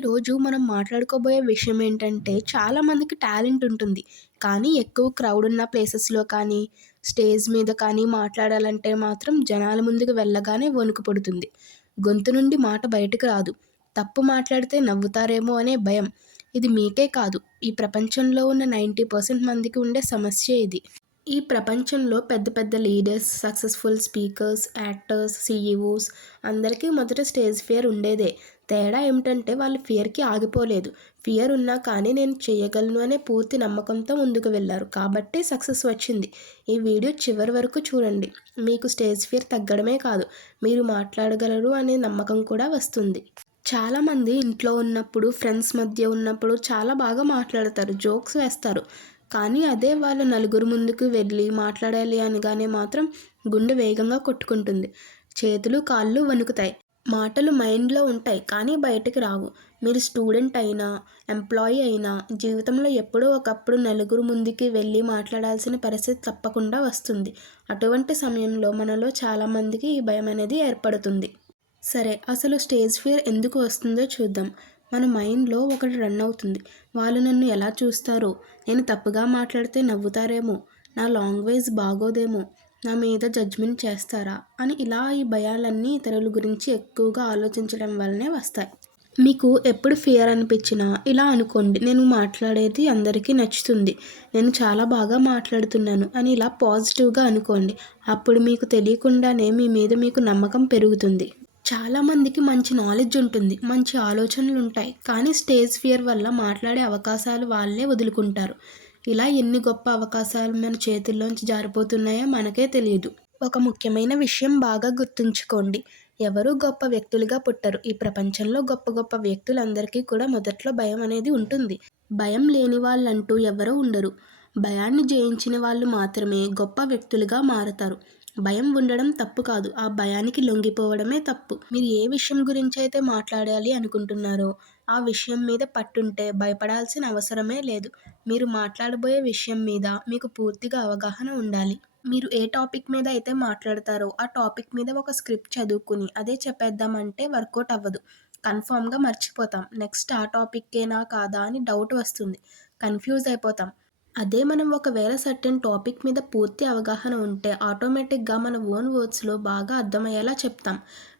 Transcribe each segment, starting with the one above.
ఈరోజు మనం మాట్లాడుకోబోయే విషయం ఏంటంటే, చాలామందికి టాలెంట్ ఉంటుంది. కానీ ఎక్కువ క్రౌడ్ ఉన్న ప్లేసెస్‌లో కానీ, స్టేజ్ మీద కానీ మాట్లాడాలంటే మాత్రం జనాల ముందుకు వెళ్ళగానే వణుకు పుడుతుంది. గొంతు నుండి మాట బయటకు రాదు. తప్పు మాట్లాడితే నవ్వుతారేమో అనే భయం. ఇది మీకే కాదు, ఈ ప్రపంచంలో ఉన్న 90% మందికి ఉండే సమస్యే ఇది. ఈ ప్రపంచంలో పెద్ద పెద్ద leaders, successful speakers, actors, CEOs అందరికీ మొదట స్టేజ్ ఫియర్ ఉండేదే. తేడా ఏమిటంటే వాళ్ళు ఫియర్‌కి ఆగిపోలేదు. ఫియర్ ఉన్నా కానీ నేను చేయగలను అనే పూర్తి నమ్మకంతో ముందుకు వెళ్లారు. కాబట్టే సక్సెస్ వచ్చింది. ఈ వీడియో చివరి వరకు చూడండి. మీకు స్టేజ్ ఫియర్ తగ్గడమే కాదు, మీరు మాట్లాడగలరు అనే నమ్మకం కూడా వస్తుంది. చాలామంది ఇంట్లో ఉన్నప్పుడు, ఫ్రెండ్స్ మధ్య ఉన్నప్పుడు చాలా బాగా మాట్లాడతారు, జోక్స్ వేస్తారు. కానీ అదే వాళ్ళు నలుగురు ముందుకు వెళ్ళి మాట్లాడాలి అనగానే మాత్రం గుండె వేగంగా కొట్టుకుంటుంది. చేతులు, కాళ్ళు వణుకుతాయి. మాటలు మైండ్‌లో ఉంటాయి కానీ బయటకి రావు. మీరు స్టూడెంట్ అయినా, ఎంప్లాయీ అయినా జీవితంలో ఎప్పుడో ఒకప్పుడు నలుగురు ముందుకి వెళ్ళి మాట్లాడాల్సిన పరిస్థితి తప్పకుండా వస్తుంది. అటువంటి సమయంలో మనలో చాలామందికి ఈ భయం అనేది ఏర్పడుతుంది. సరే, అసలు స్టేజ్ ఫియర్ ఎందుకు వస్తుందో చూద్దాం. మన మైండ్‌లో ఒకటి రన్ అవుతుంది. వాళ్ళు నన్ను ఎలా చూస్తారో, నేను తప్పుగా మాట్లాడితే నవ్వుతారేమో, నా లాంగ్వేజ్ బాగోదేమో, నా మీద జడ్జ్‌మెంట్ చేస్తారా అని ఇలా ఈ భయాలన్నీ ఇతరుల గురించి ఎక్కువగా ఆలోచించడం వల్లనే వస్తాయి. మీకు ఎప్పుడు ఫియర్ అనిపించినా ఇలా అనుకోండి, నేను మాట్లాడేది అందరికీ నచ్చుతుంది, నేను చాలా బాగా మాట్లాడుతున్నాను అని ఇలా పాజిటివ్‌గా అనుకోండి. అప్పుడు మీకు తెలియకుండానే మీ మీద మీకు నమ్మకం పెరుగుతుంది. చాలామందికి మంచి నాలెడ్జ్ ఉంటుంది, మంచి ఆలోచనలుంటాయి. కానీ స్టేజ్ ఫియర్ వల్ల మాట్లాడే అవకాశాలు వాళ్ళే వదులుకుంటారు. ఇలా ఎన్ని గొప్ప అవకాశాలు మన చేతుల్లోంచి జారిపోతున్నాయో మనకే తెలియదు. ఒక ముఖ్యమైన విషయం బాగా గుర్తుంచుకోండి. ఎవరూ గొప్ప వ్యక్తులుగా పుట్టరు. ఈ ప్రపంచంలో గొప్ప గొప్ప వ్యక్తులందరికీ కూడా మొదట్లో భయం అనేది ఉంటుంది. భయం లేని వాళ్ళంటూ ఎవరూ ఉండరు. భయాన్ని జయించిన వాళ్ళు మాత్రమే గొప్ప వ్యక్తులుగా మారతారు. భయం ఉండడం తప్పు కాదు, ఆ భయానికి లొంగిపోవడమే తప్పు. మీరు ఏ విషయం గురించి అయితే మాట్లాడాలి అనుకుంటున్నారో ఆ విషయం మీద పట్టుంటే భయపడాల్సిన అవసరమే లేదు. మీరు మాట్లాడబోయే విషయం మీద మీకు పూర్తిగా అవగాహన ఉండాలి. మీరు ఏ టాపిక్ మీద అయితే మాట్లాడతారో ఆ టాపిక్ మీద ఒక స్క్రిప్ట్ చదువుకుని అదే చెప్పేద్దామంటే వర్కౌట్ అవ్వదు. కన్ఫామ్‌గా మర్చిపోతాం. నెక్స్ట్ ఆ టాపిక్కేనా కాదా అని డౌట్ వస్తుంది. కన్‌ఫ్యూజ్ అయిపోతాం. అదే మనం ఒకవేళ సర్టెన్ టాపిక్ మీద పూర్తి అవగాహన ఉంటే ఆటోమేటిక్‌గా మన ఓన్ వర్డ్స్‌లో బాగా అర్థమయ్యేలా చెప్తాం.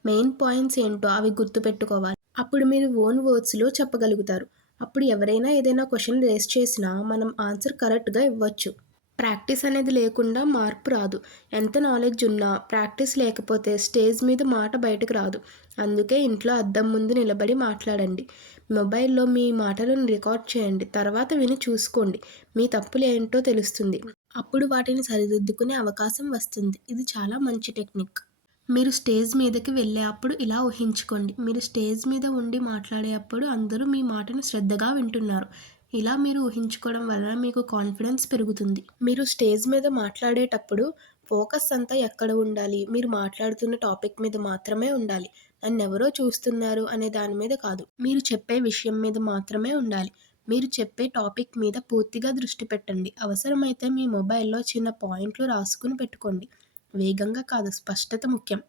మెయిన్ పాయింట్స్ ఏంటో అవి గుర్తుపెట్టుకోవాలి. అప్పుడు మీరు ఓన్ వర్డ్స్‌లో చెప్పగలుగుతారు. అప్పుడు ఎవరైనా ఏదైనా క్వెషన్ రేజ్ చేసినా మనం ఆన్సర్ కరెక్ట్‌గా ఇవ్వచ్చు. ప్రాక్టీస్ అనేది లేకుండా మార్పు రాదు. ఎంత నాలెడ్జ్ ఉన్నా ప్రాక్టీస్ లేకపోతే స్టేజ్ మీద మాట బయటకు రాదు. అందుకే ఇంట్లో అద్దం ముందు నిలబడి మాట్లాడండి. మొబైల్‌లో మీ మాటలను రికార్డ్ చేయండి. తర్వాత విని చూసుకోండి. మీ తప్పులు ఏంటో తెలుస్తుంది. అప్పుడు వాటిని సరిదిద్దుకునే అవకాశం వస్తుంది. ఇది చాలా మంచి టెక్నిక్. మీరు స్టేజ్ మీదకి వెళ్ళే అప్పుడు ఇలా ఊహించుకోండి. మీరు స్టేజ్ మీద ఉండి మాట్లాడే అప్పుడు అందరూ మీ మాటను శ్రద్ధగా వింటున్నారు. ఇలా మీరు ఊహించుకోవడం వలన మీకు కాన్ఫిడెన్స్ పెరుగుతుంది. మీరు స్టేజ్ మీద మాట్లాడేటప్పుడు ఫోకస్ అంతా ఎక్కడ ఉండాలి? మీరు మాట్లాడుతున్న టాపిక్ మీద మాత్రమే ఉండాలి. నన్నెవరో చూస్తున్నారు అనే దాని మీద కాదు. మీరు చెప్పే విషయం మీద మాత్రమే ఉండాలి. మీరు చెప్పే టాపిక్ మీద పూర్తిగా దృష్టి పెట్టండి. అవసరమైతే మీ మొబైల్‌లో చిన్న పాయింట్లు రాసుకుని పెట్టుకోండి. వేగంగా కాదు, స్పష్టత ముఖ్యం.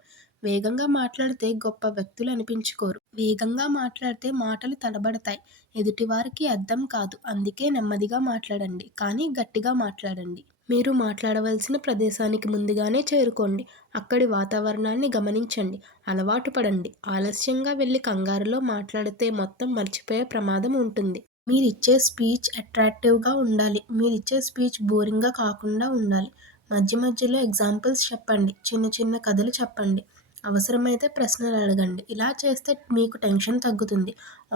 వేగంగా మాట్లాడితే గొప్ప వ్యక్తులు అనిపించుకోరు. వేగంగా మాట్లాడితే మాటలు తడబడతాయి. ఎదుటివారికి అర్థం కాదు. అందుకే నెమ్మదిగా మాట్లాడండి, కానీ గట్టిగా మాట్లాడండి. మీరు మాట్లాడవలసిన ప్రదేశానికి ముందుగానే చేరుకోండి. అక్కడి వాతావరణాన్ని గమనించండి. అలవాటు పడండి. ఆలస్యంగా వెళ్ళి కంగారులో మాట్లాడితే మొత్తం మర్చిపోయే ప్రమాదం ఉంటుంది. మీరిచ్చే స్పీచ్ అట్రాక్టివ్‌గా ఉండాలి. మీరిచ్చే స్పీచ్ బోరింగ్‌గా కాకుండా ఉండాలి. మధ్య మధ్యలో ఎగ్జాంపుల్స్ చెప్పండి. చిన్న చిన్న కథలు చెప్పండి. అవసరమైతే ప్రశ్నలు అడగండి. ఇలా చేస్తే మీకు టెన్షన్ తగ్గుతుంది.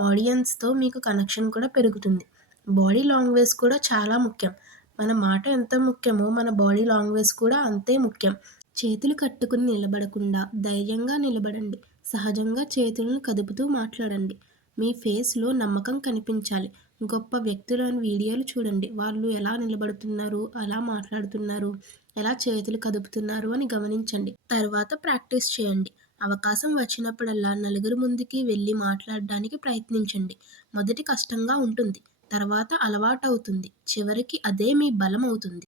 ఆడియన్స్‌తో మీకు కనెక్షన్ కూడా పెరుగుతుంది. బాడీ లాంగ్వేజ్ కూడా చాలా ముఖ్యం. మన మాట ఎంత ముఖ్యమో మన బాడీ లాంగ్వేజ్ కూడా అంతే ముఖ్యం. చేతులు కట్టుకుని నిలబడకుండా ధైర్యంగా నిలబడండి. సహజంగా చేతులను కదుపుతూ మాట్లాడండి. మీ ఫేస్‌లో నమ్మకం కనిపించాలి. గొప్ప వ్యక్తుల వీడియోలు చూడండి. వాళ్ళు ఎలా నిలబడుతున్నారు, ఎలా మాట్లాడుతున్నారు, ఎలా చేతులు కదుపుతున్నారు అని గమనించండి. తర్వాత ప్రాక్టీస్ చేయండి. అవకాశం వచ్చినప్పుడల్లా నలుగురి ముందుకి వెళ్ళి మాట్లాడడానికి ప్రయత్నించండి. మొదట కష్టంగా ఉంటుంది. తర్వాత అలవాటవుతుంది. చివరికి అదే మీ బలం అవుతుంది.